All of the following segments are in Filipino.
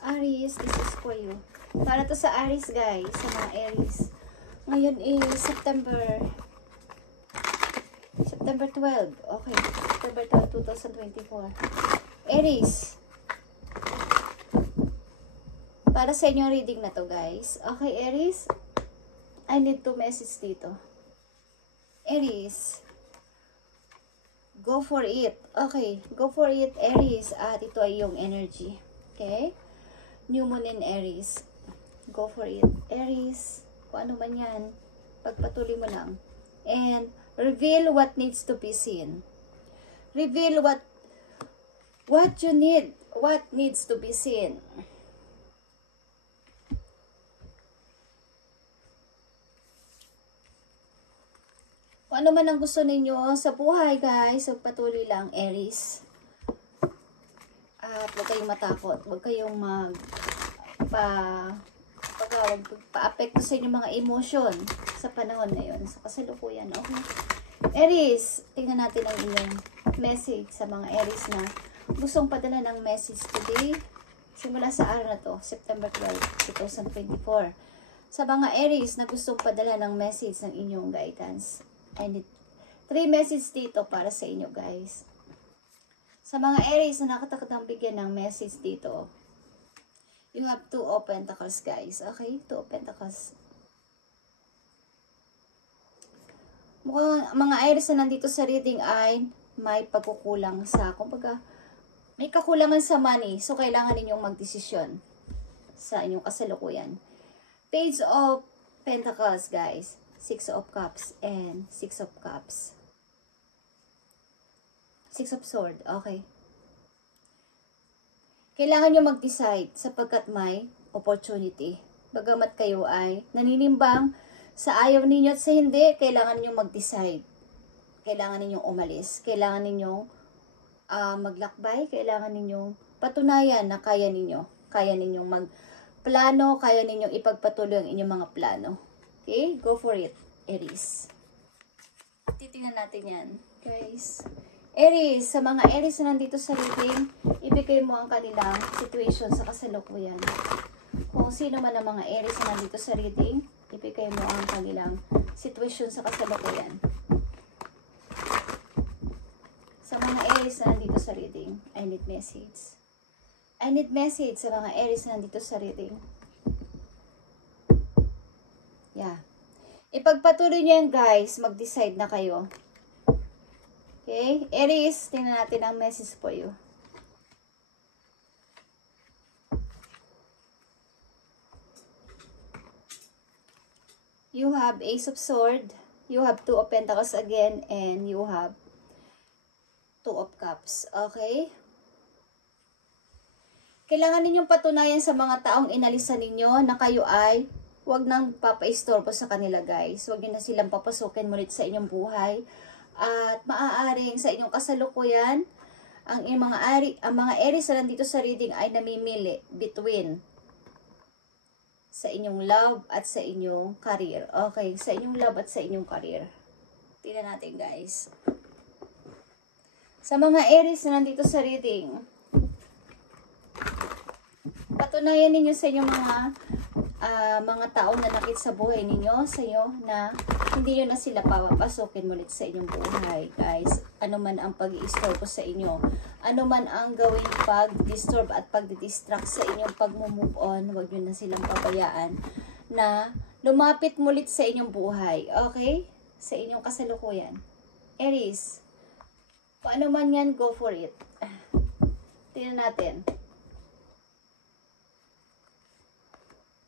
Aries, this is for you. Para to sa Aries, guys. Sa mga Aries. Ngayon is September 12. Okay. September 12, 2024. Aries. Para sa inyong reading na to, guys. Okay, Aries. I need to message dito. Aries. Go for it. Okay. Go for it, Aries. At ito ay yung energy. Okay? New Moon in Aries. Go for it, Aries. Kung ano man yan, pagpatuloy mo lang. And reveal what needs to be seen. Reveal what you need. What needs to be seen. Kung ano man ang gusto ninyo sa buhay, guys, patuloy lang, Aries. At huwag kayong matakot. Huwag kayong pa-apekto sa inyong mga emotion sa panahon na yun. Sa kasalukuyan, okay? Aries, tingnan natin ang inyong message sa mga Aries na gustong padala ng message today. Simula sa araw na to, September 12, 2024. Sa mga Aries na gustong padala ng message ng inyong guidance. I need 3 message dito para sa inyo, guys. Sa mga Aries na nakatakdang bigyan ng message dito, you have 2 of Pentacles, guys. Okay? 2 of Pentacles. Mukhang mga Aries na nandito sa reading ay may pagkukulang sa, kumbaga, may kakulangan sa money. So, kailangan ninyong magdesisyon sa inyong kasalukuyan. Page of Pentacles, guys. 6 of Cups and 6 of Cups. 6 of Swords. Okay. Kailangan nyo mag-decide sapagkat may opportunity. Bagamat kayo ay naninimbang sa ayaw ninyo at sa hindi, kailangan nyo mag-decide. Kailangan ninyong umalis. Kailangan ninyong maglakbay. Kailangan ninyong patunayan na kaya ninyo. Kaya ninyong magplano. Kaya ninyong ipagpatuloy ang inyong mga plano. Okay? Go for it, Aries. Titingnan natin yan, guys. Aries, sa mga Aries na nandito sa reading, ibigay mo ang kanilang situation sa kasalukuyan. Kung sino man ang mga Aries na nandito sa reading, ibigay mo ang kanilang situation sa kasalukuyan. Sa mga Aries na nandito sa reading, I need message. I need message sa mga Aries na nandito sa reading. Yeah. Ipagpatuloy niyo yan, guys. Mag-decide na kayo. Okay? Aries, tingnan natin ang message for you. You have Ace of Swords. You have 2 of Pentacles again. And you have 2 of Cups. Okay? Kailangan ninyong patunayan sa mga taong inalisan ninyo na kayo ay huwag nang papaistorbo sa kanila, guys. Huwag nyo na silang papasukin mulit sa inyong buhay. At maaaring sa inyong kasalukuyan, ang mga Aries na nandito sa reading ay namimili between sa inyong love at sa inyong career. Okay, sa inyong love at sa inyong career. Tingnan natin, guys. Sa mga Aries na nandito sa reading, patunayan ninyo sa inyong mga taong nanakit sa buhay ninyo, sa iyo, na hindi nyo na sila papapasukin mulit sa inyong buhay, guys. Ano man ang pag-i-istorbo sa inyo, ano man ang gawing pag-disturb at pag-distract sa inyong pag-move on, huwag nyo na silang pabayaan na lumapit mulit sa inyong buhay, okay? Sa inyong kasalukuyan. Aries, kung ano man yan, go for it. Tingnan natin.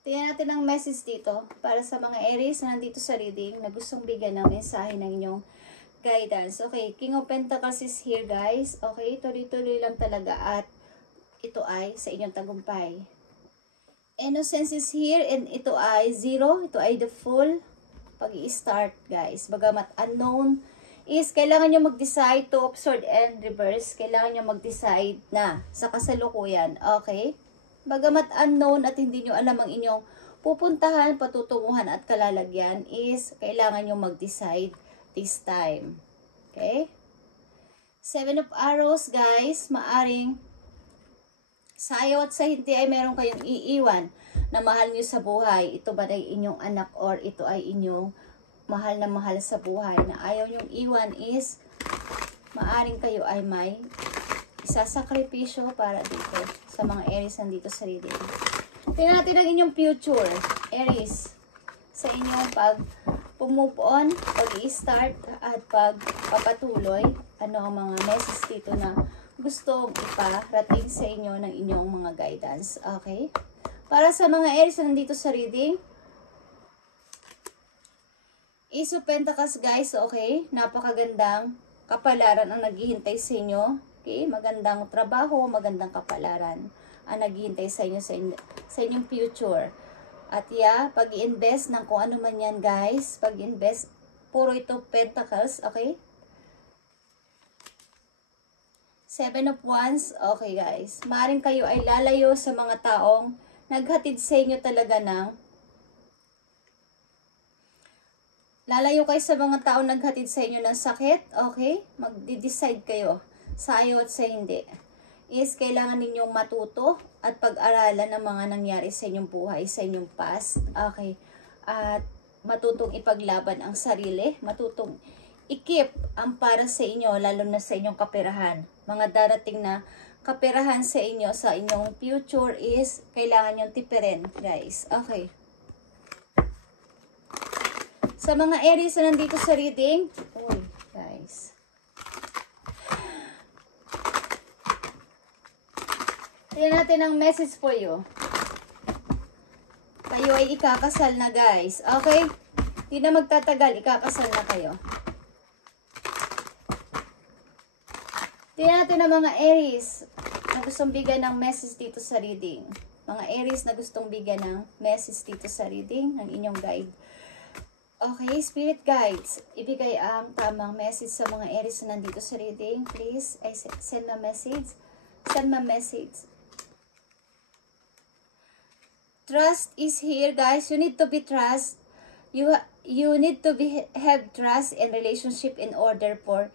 Tingnan natin ang message dito para sa mga Aries na nandito sa reading na gustong bigyan ng mensahe ng inyong guidance. Okay, King of Pentacles is here, guys. Okay, tuloy-tuloy lang talaga at ito ay sa inyong tagumpay. Innocence is here and ito ay 0. Ito ay the full pag-i-start, guys. Bagamat unknown is kailangan nyo mag-decide to of Swords and reverse. Kailangan nyo mag-decide na sa kasalukuyan. Okay? Bagamat unknown at hindi nyo alam ang inyong pupuntahan, patutunguhan at kalalagyan is kailangan nyo mag-decide this time. Okay? 7 of Arrows, guys. Maaring Sa ayaw at sa hindi ay meron kayong iiwan na mahal nyo sa buhay. Ito ba ay inyong anak or ito ay inyong mahal na mahal sa buhay na ayaw nyong iwan is maaring kayo ay may isasakripisyo para dito sa mga Aries nandito sa reading. Tingnan natin ang inyong future, Aries, sa inyong pag-move on, pag-i-start at pagpapatuloy. Ano ang mga message dito na gustong iparating sa inyo ng inyong mga guidance. Okay? Para sa mga Aries na nandito sa reading, Ace of Pentacles, guys, okay? Napakagandang kapalaran ang naghihintay sa inyo. Okay? Magandang trabaho, magandang kapalaran ang naghihintay sa inyo sa inyong future. At pag-i-invest ng kung ano man yan, guys. Pag-i-invest, puro ito Pentacles, okay? Seven of Wands, okay, guys. Maaring kayo ay lalayo sa mga taong naghatid sa inyo talaga ng lalayo kayo sa mga tao naghatid sa inyo ng sakit, okay? Magdi-decide kayo sa ayaw at sa hindi. Is kailangan ninyong matuto at pag-aralan ng mga nangyari sa inyong buhay, sa inyong past, okay? At matutong ipaglaban ang sarili, matutong i-keep ang para sa inyo, lalo na sa inyong kaperahan. Mga darating na kaperahan sa inyo, sa inyong future is kailangan nyong tipirin, guys. Okay. Sa mga Aries na nandito sa reading, uy, guys. Tingnan natin ang message for you. Kayo ay ikakasal na, guys. Okay? Di na magtatagal, ikakasal na kayo. Tingnan natin ang mga Aries na gustong bigyan ng message dito sa reading. Mga Aries na gustong bigyan ng message dito sa reading, ng inyong guide. Okay, Spirit Guides, ibigay ang tamang message sa mga Aries na nandito sa reading. Please, send my message. Send my message. Trust is here, guys. You need to be trust. You need to have trust and relationship in order for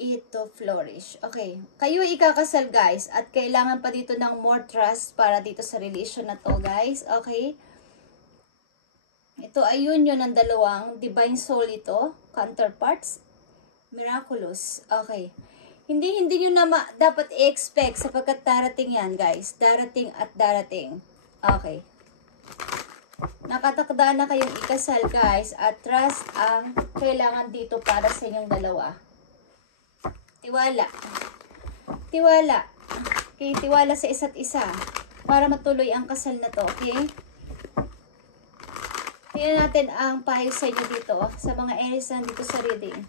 it to flourish. Okay, kayo ay ikakasal, guys. At kailangan pa dito ng more trust para dito sa relation na to, guys. Okay? Ito ay union ng dalawang divine soul ito, counterparts, miraculous. Okay. Hindi nyo na dapat i-expect sapagkat darating yan, guys. Darating at darating. Okay. Nakatakda na kayong ikasal, guys, at trust ang kailangan dito para sa inyong dalawa. Tiwala. Tiwala. Okay, tiwala sa isa't isa para matuloy ang kasal na to, okay? Tingnan natin ang payo sa inyo dito, sa mga Aries na dito sa reading.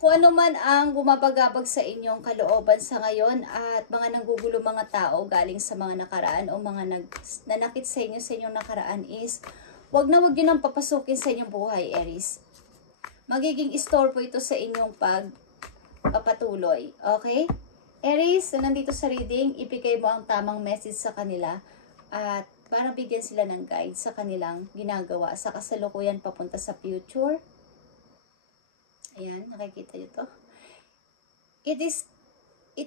Kung ano man ang bumabagabag sa inyong kalooban sa ngayon at mga nanggugulo mga tao galing sa mga nakaraan o mga nanakit sa inyong nakaraan is, wag nyo nang papasukin sa inyong buhay, Aries. Magiging istorbo ito sa inyong pagpapatuloy. Okay? Aries, na nandito sa reading, ibigay mo ang tamang message sa kanila at para bigyan sila ng guide sa kanilang ginagawa sa kasalukuyan papunta sa future. Ayan, nakikita nyo to. It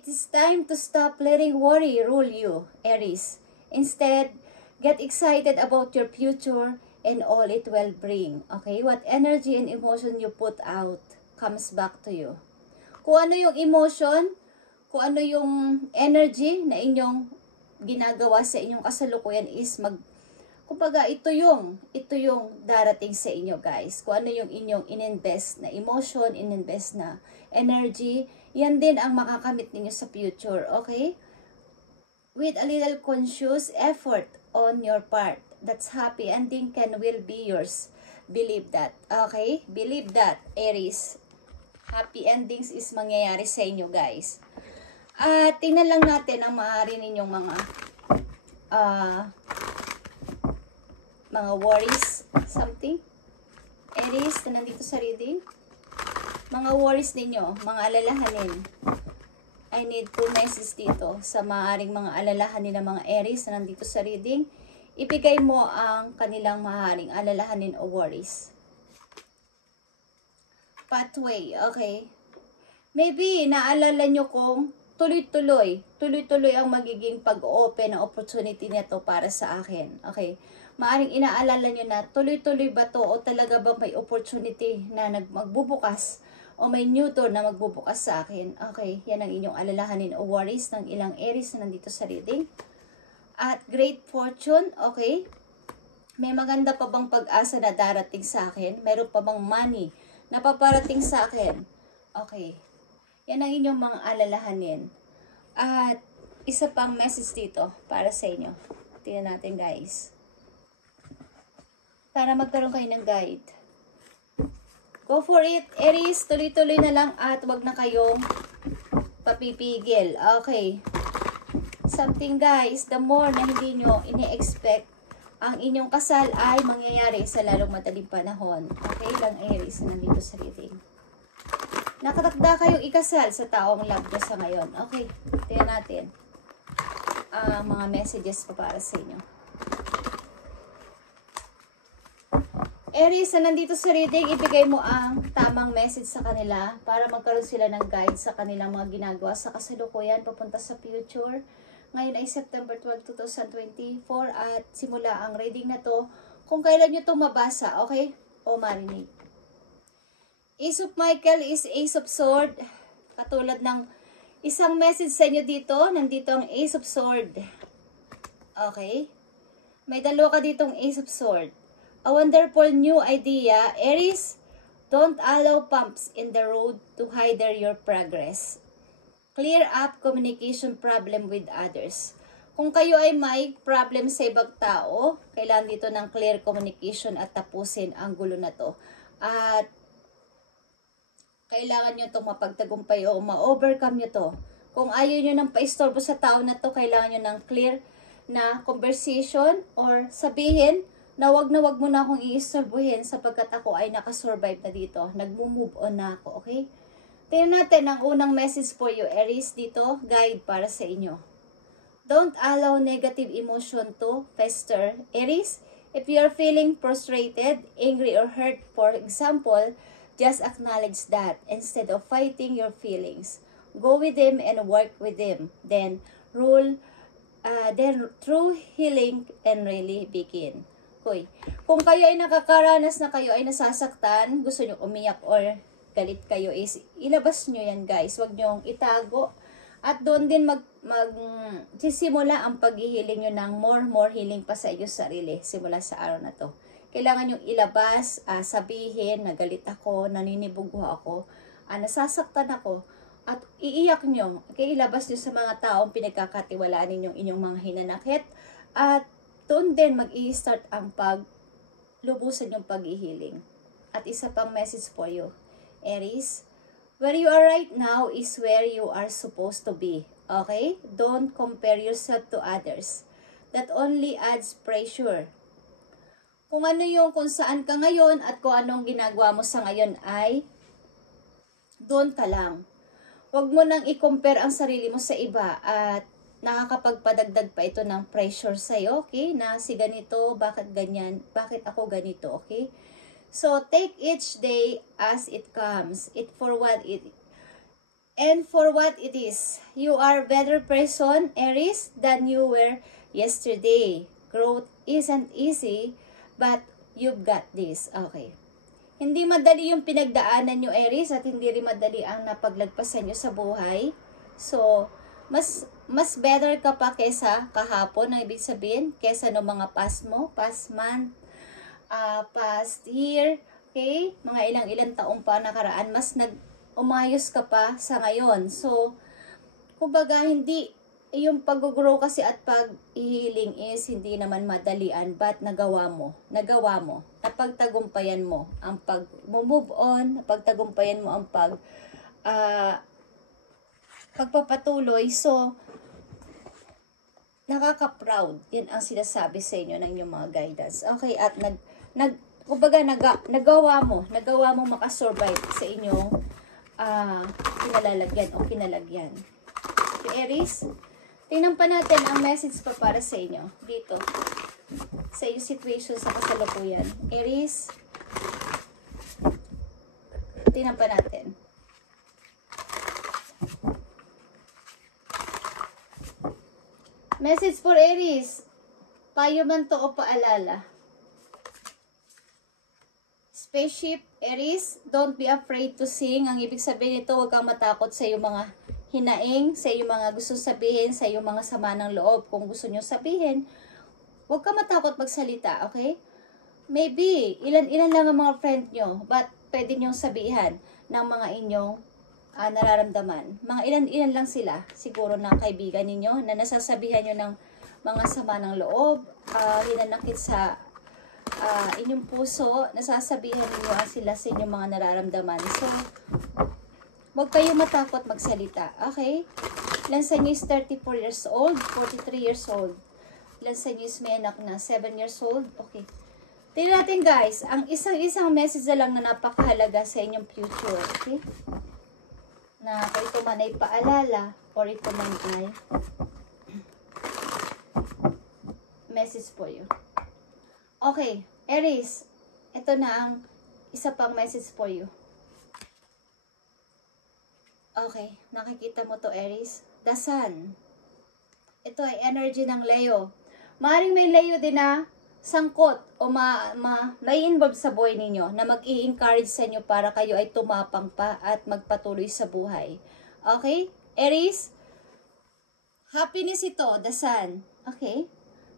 is time to stop letting worry rule you, Aries. Instead, get excited about your future and all it will bring. Okay? What energy and emotion you put out comes back to you. Kung ano yung emotion, kung ano yung energy na inyong ginagawa sa inyong kasalukuyan is kumbaga ito yung darating sa inyo, guys. Kung ano yung inyong ininvest na emotion, ininvest na energy, yan din ang makakamit ninyo sa future, okay? With a little conscious effort on your part, that's happy ending will be yours. Believe that, okay? Believe that, Aries. Happy endings is mangyayari sa inyo, guys. Tingnan lang natin ang maaari ninyong mga worries, something. Aries, na nandito sa reading. Mga worries ninyo, mga alalahanin. I need 2 messages dito sa maaaring mga alalahanin ng mga Aries na nandito sa reading. Ibigay mo ang kanilang maaaring alalahanin o worries. Pathway, okay. Maybe, naalala nyo kung tuloy-tuloy. Tuloy-tuloy ang magiging pag-open ng opportunity nito para sa akin. Okay? Maaring inaalala nyo na tuloy-tuloy ba to o talaga ba may opportunity na magbubukas o may new door na magbubukas sa akin. Okay? Yan ang inyong alalahanin o worries ng ilang Aries na nandito sa reading. At great fortune. Okay? May maganda pa bang pag-asa na darating sa akin? Meron pa bang money na paparating sa akin? Okay. Yan ang inyong mga alalahanin. At isa pang message dito para sa inyo. Tingnan natin guys. Para magkaroon kayo ng guide. Go for it, Aries. Tuloy-tuloy na lang at wag na kayong papipigil. Okay. Something guys, the more na hindi nyo ini-expect ang inyong kasal ay mangyayari sa lalong madaling panahon. Okay lang, Aries, nandito sa reading. Nakatakda kayong ikasal sa taong love nyo sa ngayon. Okay, tingnan natin ang mga messages ko para sa inyo. Aries, na nandito sa reading, ibigay mo ang tamang message sa kanila para magkaroon sila ng guide sa kanilang mga ginagawa sa kasalukuyan papunta sa future. Ngayon ay September 12, 2024 at simula ang reading na to kung kailan nyo itong mabasa, okay? O marinig. Ace of Michael is Ace of Sword. Katulad ng isang message sa inyo dito, nandito ang Ace of Sword. Okay? May dalawa ka ditong Ace of Sword. A wonderful new idea. Aries, don't allow bumps in the road to hinder your progress. Clear up communication problem with others. Kung kayo ay may problem sa ibang tao, kailangan dito ng clear communication at tapusin ang gulo na to. At kailangan nyo itong mapagtagumpay o ma-overcome nyo to. Kung ayaw nyo ng paistorbo sa tao na to, kailangan nyo ng clear na conversation or sabihin na wag mo na akong i-istorbohin sapagkat ako ay nakasurvive na dito. Nag-move on na ako, okay? Tingnan natin ang unang message for you, Aries, dito, guide para sa inyo. Don't allow negative emotion to fester. Aries, if you are feeling frustrated, angry, or hurt, for example, just acknowledge that instead of fighting your feelings. Go with them and work with them. Then true healing and really begin. Hoy, kung kayo ay nakakaranas na kayo ay nasasaktan, gusto nyo umiyak or galit kayo, is ilabas nyo yan guys. Huwag nyo itago. At doon din sisimula ang paghihiling nyo ng more healing pa sa iyo sarili. Simula sa araw na to. Kailangan nyo ilabas, sabihin, nagalit ako, naninibugo ako, nasasaktan ako. At iiyak nyo. Okay, ilabas nyo sa mga taong pinagkakatiwalaan ninyong inyong mga hinanakit. At doon din mag-i-start ang lubusan yung paghihiling. At isa pang message for you, Aries, where you are right now is where you are supposed to be. Okay? Don't compare yourself to others. That only adds pressure. Kung saan ka ngayon at kung anong ginagawa mo sa ngayon ay doon ka lang. Huwag mo nang i-compare ang sarili mo sa iba at nakakapagpadagdag pa ito ng pressure sa'yo, okay? Na si ganito, bakit ganyan, bakit ako ganito, okay? So, take each day as it comes, for what it is. You are a better person, Aries, than you were yesterday. Growth isn't easy, but you've got this. Okay. Hindi madali yung pinagdaanan nyo, Aries, at hindi rin madali ang napaglagpasan nyo sa buhay. So, mas better ka pa kesa kahapon, ang ibig sabihin, kesa no mga past mo, past month, past year, okay? Mga ilang taong pa nakaraan, mas umayos ka pa sa ngayon. So, kumbaga, hindi, yung pag-grow kasi at pag-healing is hindi naman madalian, but nagawa mo, napagtagumpayan mo ang pag-move on, napagtagumpayan mo ang pagpapatuloy. So, nakaka-proud. Yan ang sinasabi sa inyo ng inyong mga guidance. Okay, at nagawa mo makasurvive sa inyong kinalagyan. Okay, Aries, tingnan pa natin ang message pa para sa inyo dito sa iyong situation sa kasalukuyan. Aries, tingnan pa natin. Message for Aries. Payo man to o paalala. Spaceship, Aries, don't be afraid to sing. Ang ibig sabihin nito, huwag kang matakot sa iyong mga hinaing, sa iyong mga gusto sabihin, sa iyong mga sama ng loob. Kung gusto nyo sabihin, huwag kang matakot magsalita, okay? Maybe, ilan-ilan lang ang mga friend nyo, but pwede nyong sabihan ng mga inyong nararamdaman. Mga ilan-ilan lang sila, siguro na kaibigan ninyo, na nasasabihan nyo ng mga sama ng loob, hinanakit sa inyong puso, nasasabihan ninyo sila sa inyong mga nararamdaman. So, huwag kayong matakot magsalita, okay? Ilan sa inyo is 34 years old, 43 years old. Ilan sa inyo is may anak na 7 years old, okay. Tingnan natin guys, ang isang message na lang na napakahalaga sa inyong future, okay? Na ito man ay paalala or ito man ay message for you. Okay, Aries, ito na ang isa pang message for you. Okay, nakikita mo to Aries? The Sun. Ito ay energy ng Leo. Maaaring may Leo din na sangkot o may involve sa buhay ninyo na mag-i-encourage sa inyo para kayo ay tumapang pa at magpatuloy sa buhay. Okay? Aries, happiness ito, the Sun. Okay?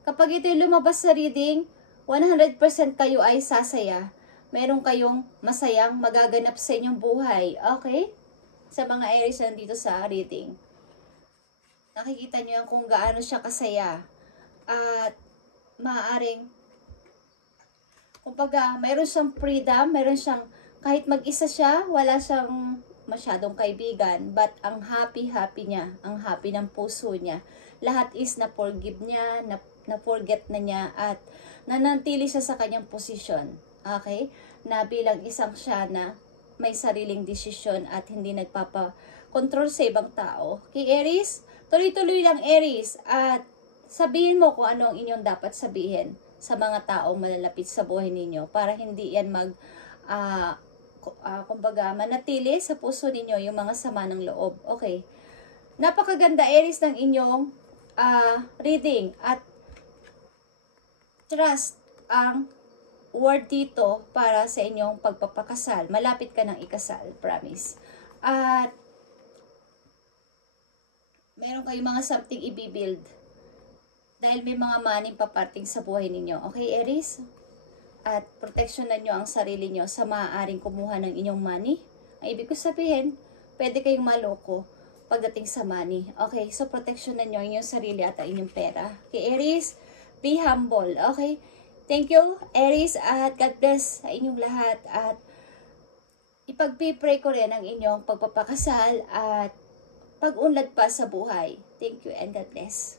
Kapag ito lumabas sa reading, 100% kayo ay sasaya. Meron kayong masayang magaganap sa inyong buhay. Okay? Sa mga Aries na dito sa reading. Nakikita nyo yan kung gaano siya kasaya. At maaaring kumbaga, mayroon siyang freedom, mayroon siyang, kahit mag-isa siya, wala siyang masyadong kaibigan, but ang happy niya, ang happy ng puso niya. Lahat is na-forgive niya, na-forget na niya, at nanantili siya sa kanyang posisyon. Okay? Na bilang isang siya na may sariling desisyon at hindi nagpapa-control sa ibang tao. Kay Aries, tuloy-tuloy lang Aries, at sabihin mo kung ano ang inyong dapat sabihin sa mga taong malalapit sa buhay ninyo para hindi yan kumbaga manatili sa puso ninyo yung mga sama ng loob. Okay. Napakaganda Aries ng inyong reading at trust ang word dito para sa inyong pagpapakasal. Malapit ka ng ikasal, promise. At meron kayong mga something i-build. Dahil may mga money paparting sa buhay ninyo. Okay, Aries? At proteksyonan nyo ang sarili nyo sa maaaring kumuha ng inyong money. Ang ibig ko sabihin, pwede kayong maloko pagdating sa money. Okay, so proteksyonan nyo ang inyong sarili at ang inyong pera. Okay, Aries? Be humble. Okay? Thank you, Aries, at God bless sa inyong lahat. At ipag-pray ko rin ang inyong pagpapakasal at pag-unlad pa sa buhay. Thank you and God bless.